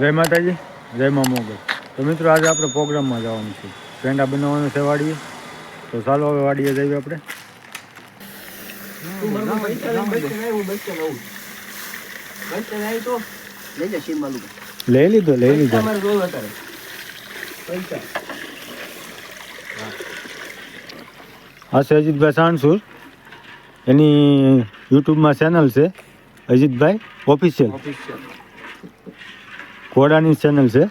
જય માતાજી, જય મા મોગલ. તો મિત્રો આજે આપણે પ્રોગ્રામમાં જવાનું છે. પેંડા બનાવવાનું છે વાડીએ. તો ચાલો હવે વાડીએ જઈએ આપણે. લઈ લીધો લઈ લીધો. આ છે અજીતભાઈ સાણસુર. એની યુટ્યુબમાં ચેનલ છે. અજીતભાઈ ઓફિશિયલ. ઘોડાની ચેનલ છે.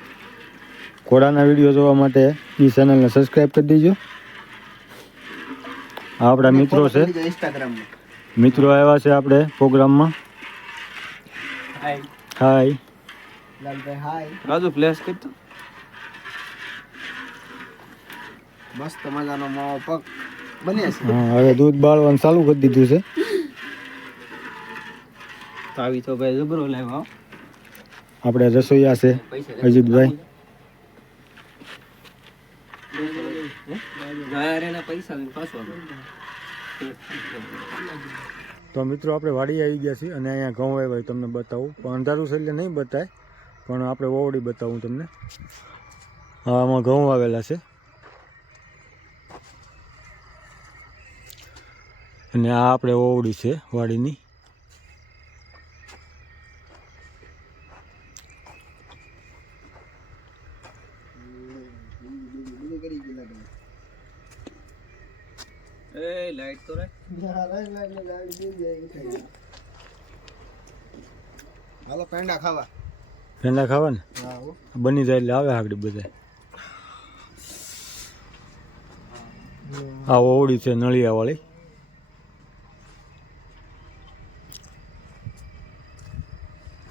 ઘોડાના વીડિયો જોવા માટે એ ચેનલને સબસ્ક્રાઈબ કરી દેજો. આપણા મિત્રો છે. મિત્રો આવ્યા છે આપણે પ્રોગ્રામમાં. હાય રાજુ પ્લેસ કરતો મસ્ત મજાનો માવો પગ બને છે. હવે દૂધ બાળવાનું ચાલુ કરી દીધું છે. આવી તો ભાઈ જબરો લાવ્યો આપણે રસોઈયા છે, અજીતભાઈ. તો મિત્રો, આપણે વાડી આવી ગયા છીએ અને અહીંયા ઘઉં આવ્યા હોય તમને બતાવું. પણ અંધારું છે એટલે નહીં બતાય, પણ આપણે ઓવડી બતાવું તમને. હા, આમાં ઘઉં આવેલા છે. અને આ આપણે ઓવડી છે વાડીની એ લાઈટ તો રે હાલો પેંડા ખાવા. પેંડા ખાવા ને હા. બની જાય એટલે આવે આગળ બધા આ ઓવડી છે નળિયા વાળી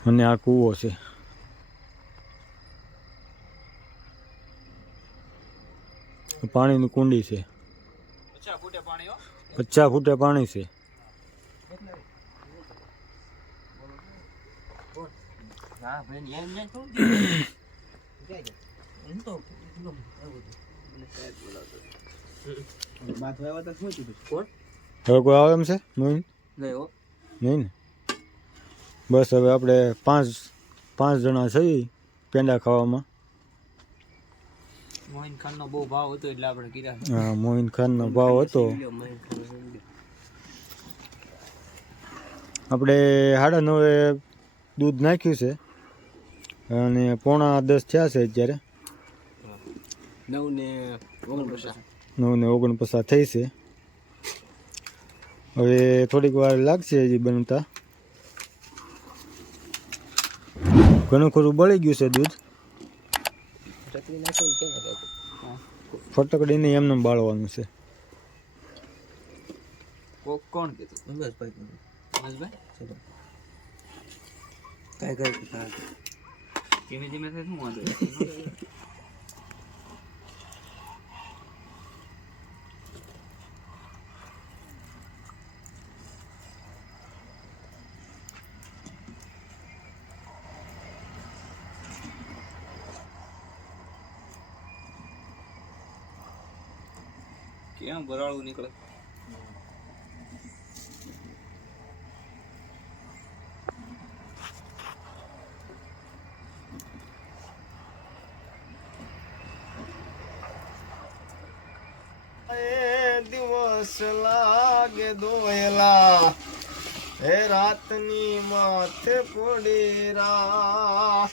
અને આ કૂવો છે. પાણીની કુંડી છે. પચાસ ફૂટે પાણી છે. હા ભાઈ એમ નહીં થોડું એમ તો બાત વાવ્યા તો શું કીધું કોણ? હવે કોઈ આવે એમ છે? મોહિન નહીં ને બસ હવે આપણે પાંચ પાંચ જણા છીએ પેંડા ખાવામાં. મોહિન ખાન નો બહુ ભાવ હતો એટલે આપણે કીધા હા મોહિન ખાનનો ભાવ હતો. આપણે સાડા નવે દૂધ નાખ્યું છે. અને પોણા દસ થયા છે અત્યારે. નવ ને ઓગણપચાસ. નવ ને ઓગણપચાસ થઈ છે. હવે થોડીક વાર લાગશે હજી બનતા. ઘણું ખરું બળી ગયું છે દૂધ. ચકલી નાખો ને ફટકડીને એમને બાળવાનું છે. કોક કોણ કીધું? કઈ કઈ ધીમે ધીમે થાય શું વાંધો? કેમ બરાળું નીકળે એ દિવસ લાગે દોયલા હે રાતની માથે પડી રા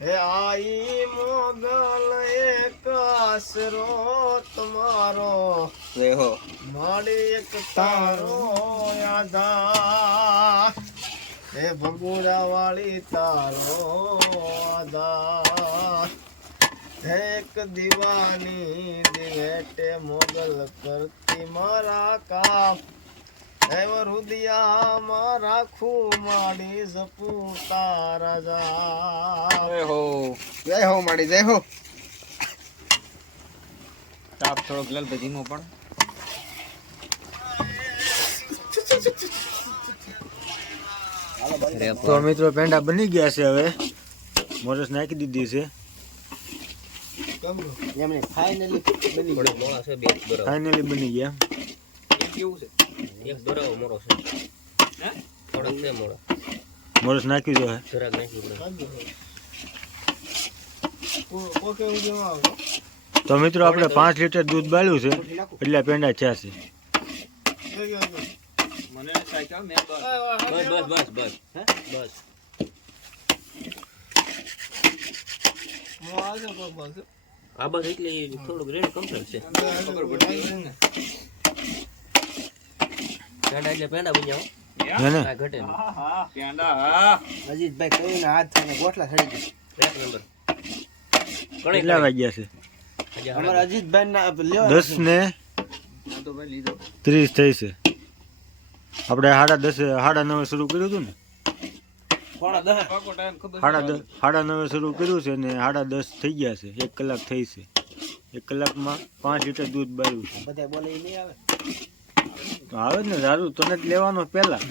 હે આઈ મોગલ એક આશરો તમારો. રેહો. માડી એક તારો યાદા હે ભગુડા વાળી તારો આદા એક દીવાની દિવેટે મોગલ કરતી મારા કામ. એવ રુદિયામાં રાખું માડી સપુતા જય રેહો જય હો માડી જય હો. તાપ થોડોક લલ ધીમો પણ. તો મિત્રો પેંડા બની ગયા છે હવે. મોરસ નાખી દીધી છે. એમને ફાઇનલી બની થોડોક મોળા છે બે બરાબર. ફાઇનલી બની ગયા. એક કેવું છે? એક બરાબર મોળો છે. હે? થોડોક છે મોળો. મોરસ નાખ્યું છે હવે. જરાક નાખી કોકે ઊંધી આવો તો મિત્રો આપણે પાંચ લીટર દૂધ બાળ્યું છે એટલે પેંડા થયા છે. મને સાચા મેં બસ. બસ બસ બસ હે? બસ. આ બસ એટલે થોડુંક રેડ કમ્પ્લીટ છે. પેંડા એટલે પેંડા બન્યા હે. ને ઘટે અજીતભાઈ કોઈ હાથ ગોઠલા ચડી ગયા. એક નંબર. કેટલા વાગ્યા છે. અમારા અજીતભાઈ ના લેવા દસ ને ત્રીસ થઈ છે. આપણે સાડા દસ સાડા નવે શરૂ કર્યું હતું ને? સાડા દસ. સાડા નવે શરૂ કર્યું છે ને સાડા દસ થઈ ગયા છે એક કલાક થઈ છે. એક કલાકમાં પાંચ લીટર દૂધ બાળ્યું છે. બધા બોલે નહીં આવે? તો આવે ને સારું તને જ લેવાનો પેલા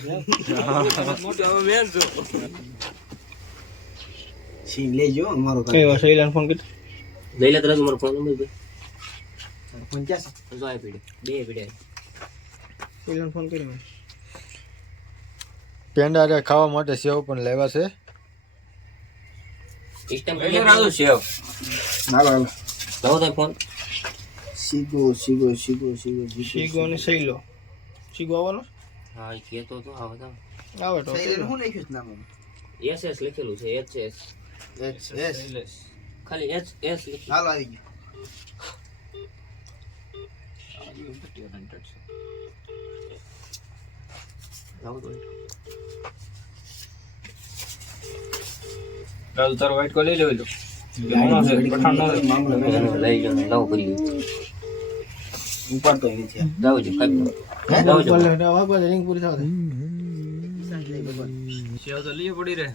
સીન લેજો અમારો લઈ લે તરત મારો ફોન નંબર દે. પંચ્યાસી પીડે બે પીડે ફોન કરી પેંડા રે ખાવા માટે સેવ પણ લેવા છે. સેવ. હાલો હાલો. લાવો તો ફોન સીગો સીગો સીગો સીગો સીગો અને સૈલો સીગો આવવાનો? હા એ તો આવે તો. આવે તો. સૈલેન હું લખ્યું છે નામ? એસ એસ લખેલું છે એચ એસ એસ એસ ખાલી એચ એસ લખી હાલો આવી ગયો. રાજુ તારો વાઈટ કો લઈ લેવો લઈ ગયો લાવો કરી ઉપાડતો નથી જાવ જો કાપી હે? જો. વાગવા રિંગ પૂરી થવા સેવ તો લઈ પડી રે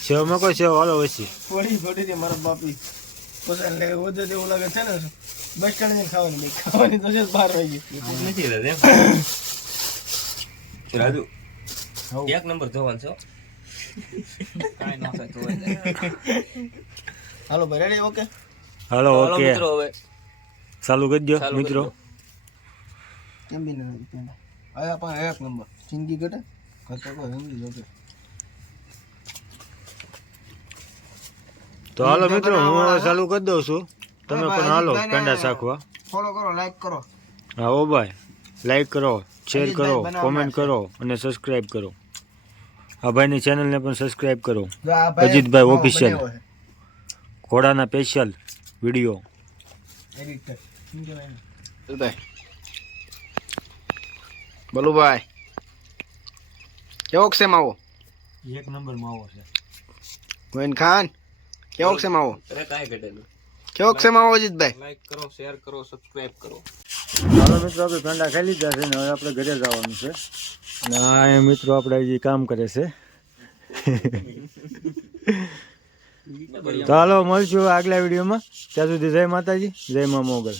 સેવમાં કોઈ સેવ હાલો વસી પડી પડી દે મારા બાપી. વધે તેવું લાગે છે ને બસ સ્ટેન્ડ ખાવાની ખાવાની તો છે જ બાર નથી રહે રાજુ એક નંબર ધોવાનું છે. હો. ન થાય હાલો ભાઈ રેડી ઓકે હાલો ઓકે મિત્રો હવે. ચાલુ કરી દો મિત્રો. કેમ બી નથી પેંડા આયા પણ એક નંબર. જિંદગી ઘટે? ઘટે કોઈ જિંદગી જોકે તો હાલો મિત્રો હું ચાલુ કરી દઉં છું. તમે પણ હાલો પેંડા શાખવા ફોલો કરો લાઈક કરો. હા ઓ ભાઈ. લાઈક કરો શેર કરો કોમેન્ટ કરો અને સબસ્ક્રાઇબ કરો. આ ભાઈની ચેનલને પણ સબસ્ક્રાઇબ કરો. અજીતભાઈ ઓફિશિયલ. ઘોડાના સ્પેશિયલ વીડિયો બલુભાઈ. કેવોક છે માવો? એક નંબર માવો આવો છે. ગોવિંદ ખાન કેવોક છે માવો? કેવોક છે માવો અજીતભાઈ? લાઈક કરો શેર કરો સબસ્ક્રાઇબ કરો. મિત્રો પેંડા ખાઈ લીધા છે ને ઘરે જવાનું છે. મિત્રો આપણે કામ કરે છે. ચાલો મળશું આગલા વિડીયોમાં. ત્યાં સુધી જય માતાજી, જય મા મોગલ.